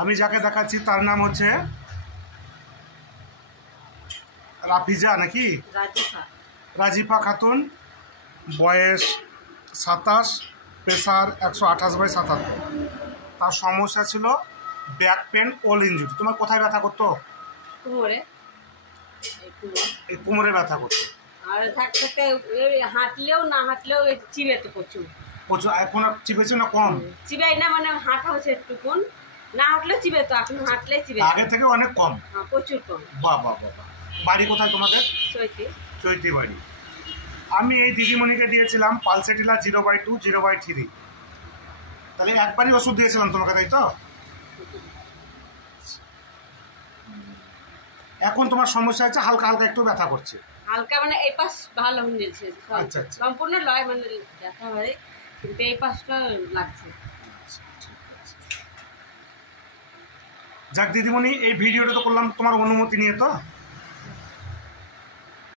আমি যাকে দেখাচ্ছি তার নাম হচ্ছে রাফিজা নাকি রাজিফা খাতুন, বয়স 27, প্রেসার 128/77। তার সমস্যা ছিল ব্যাক পেন, অল ইনজুরি। তোমার কোথায় ব্যথা করতো? কোমরে, এই কোমরে ব্যথা করতো। আর থাকতে হাঁটলেও না হাঁটলেও চিবে তো প্রচুর। এখন আর চিবেছে না? কম চিবাই না, মানে হাঁটা হচ্ছে একটুকুন, না হাঁটলেও চিবে তো, এখন হাঁটলে চিবে। আগে থেকে অনেক কম? হ্যাঁ, প্রচুর কম। বাহ বাহ বাহ। বাড়ি কোথায় তোমাদের? চৈতি বাড়ি। আমি এই দিদিমণিকে দিয়েছিলাম পালসেটিলা 0/2, 0/3। তাহলে একবারই ওষুধ দিয়েছিলাম তোমাকে, তাই তো? এখন তোমার সমস্যা হচ্ছে হালকা হালকা একটু ব্যথা করছে। হালকা মানে এই পাশ ভালো হয়ে যাচ্ছে। আচ্ছা আচ্ছা। সম্পূর্ণ লয় মানে ব্যথা হয়, কিন্তু এই পাশটা লাগছে। যাক দিদিমণি, এই ভিডিওটা তো করলাম তোমার অনুমতি নিয়ে, তো